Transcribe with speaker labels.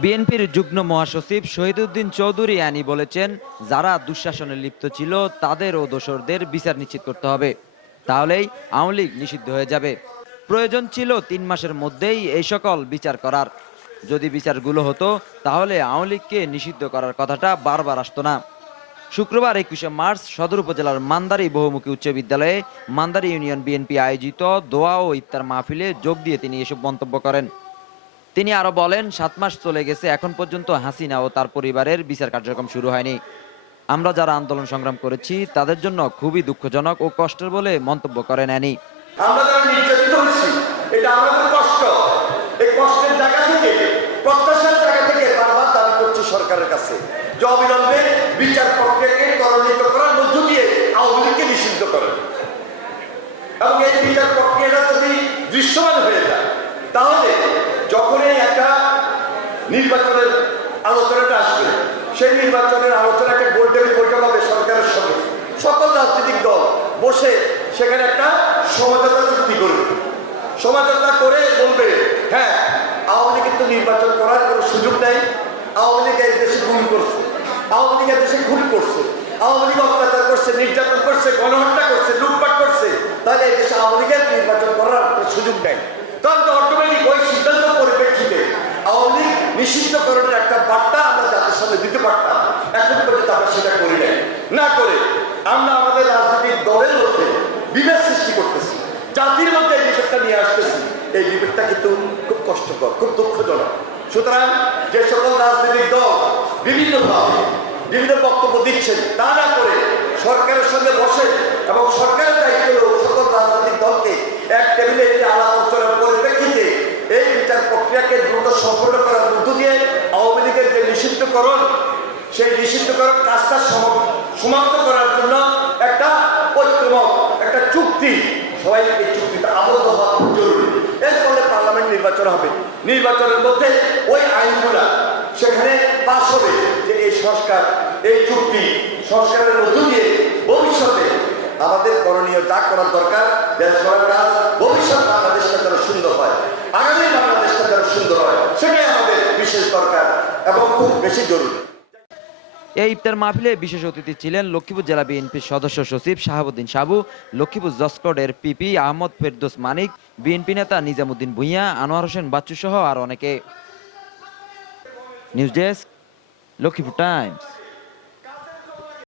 Speaker 1: বিএনপির যুগ্ম মহাসচিব শহীদুদ্দিন চৌধুরী আনি বলেছেন, যারা দুঃশাসনে লিপ্ত ছিল, তাদের ও দোসরদের বিচার নিশ্চিত করতে হবে। তাহলেই আওয়ামী লীগ নিষিদ্ধ হয়ে যাবে। প্রয়োজন ছিল তিন মাসের মধ্যেই এই সকল বিচার করার। যদি বিচারগুলো হতো, তাহলে আওয়ামী লীগকে নিষিদ্ধ করার কথাটা বারবার আসতো না। শুক্রবার একুশে মার্চ সদর উপজেলার মান্দারি বহুমুখী উচ্চ বিদ্যালয়ে মান্দারি ইউনিয়ন বিএনপি আয়োজিত দোয়া ও ইফতার মাহফিলে যোগ দিয়ে তিনি এসব মন্তব্য করেন। তিনি আরও বলেন, সাত মাস চলে গেছে, এখন পর্যন্ত হাসিনা ও তার পরিবারের বিচার কার্যক্রম শুরু হয়নি। আমরা যারা আন্দোলন সংগ্রাম করেছি, তাদের জন্য খুবই দুঃখজনক ও কষ্টের বলে মন্তব্য করেন অ্যানি।
Speaker 2: যখনই একটা নির্বাচনের আলোচনাটা আসবে, সেই নির্বাচনের আলোচনাকে গোলটেবিল বৈঠক হবে সরকারের সঙ্গে। সকল রাজনৈতিক দল বসে সেখানে একটা সমঝোতা চুক্তি করবে। সমঝোতা করে বলবে হ্যাঁ আওয়ামী লীগের তো নির্বাচন করার কোনো সুযোগ নেই। আওয়ামী লীগ এই দেশে গুম করছে। আওয়ামী লীগ দেশে খুন করছে। আওয়ামী লীগ অত্যাচার করছে, নির্যাতন করছে, গণহত্যা করছে, লুটপাট করছে। তাহলে এই দেশে আওয়ামী লীগের নির্বাচন করার সুযোগ নেই। তখন তো অটোমেটিক ওই সিদ্ধান্ত আওয়ামী লীগ নিষিদ্ধকরণের একটা বার্তা আমরা জাতির সামনে দিতে পারতাম এখন পর্যন্ত আমরা সেটা করি নাই। না করে আমরা আমাদের রাজনৈতিক দলের মধ্যে বিভেদ সৃষ্টি করতেছি। জাতির মধ্যে এই বিভেদটা নিয়ে আসতেছি। এই বিভেদটা কিন্তু খুব কষ্টকর, খুব দুঃখজনক। সুতরাং যে সকল রাজনৈতিক দল বিভিন্নভাবে বিভিন্ন বক্তব্য দিচ্ছেন, তা না করে সরকারের সঙ্গে বসে এবং সরকারের দায়িত্ব হলো সকল রাজনৈতিক দলকে এক টেবিলে এনে আলাপ আলোচনার পরিপ্রেক্ষিতে এই বিচার সম্পন্ন করার মধ্য দিয়ে আওয়ামী লীগের যে নিষিদ্ধকরণ, সেই নিষিদ্ধকরণ কাজটা সমাপ্ত করার জন্য একটা ঐক্যমত, একটা চুক্তি। সবাই এই চুক্তিটা আবদ্ধ হওয়া খুব জরুরি। এর ফলে পার্লামেন্ট নির্বাচন হবে। নির্বাচনের মধ্যে ওই আইনগুলা সেখানে পাশ হবে যে এই সংস্কার, এই চুক্তি সংস্কারের মধ্য দিয়ে ভবিষ্যতে আমাদের করণীয় যা করার দরকার, দেশ করার কাজ, ভবিষ্যৎ বাংলাদেশটা যেন সুন্দর হয় আগামী বাংলাদেশটা যেন সুন্দর হয় সেটাই আমাদের বিশেষ দরকার এবং খুব বেশি জরুরি।
Speaker 1: এই ইফতার মাহফিলে বিশেষ অতিথি ছিলেন লক্ষ্মীপুর জেলা বিএনপির সদস্য সচিব শাহাবুদ্দিন সাবু, লক্ষ্মীপুর জসকডের পিপি আহমদ ফেরদোস মানিক, বিএনপি নেতা নিজামুদ্দিন ভুঁইয়া, আনোয়ার হোসেন বাচ্চু সহ আর অনেকে। News desk, Lakshmipur Times.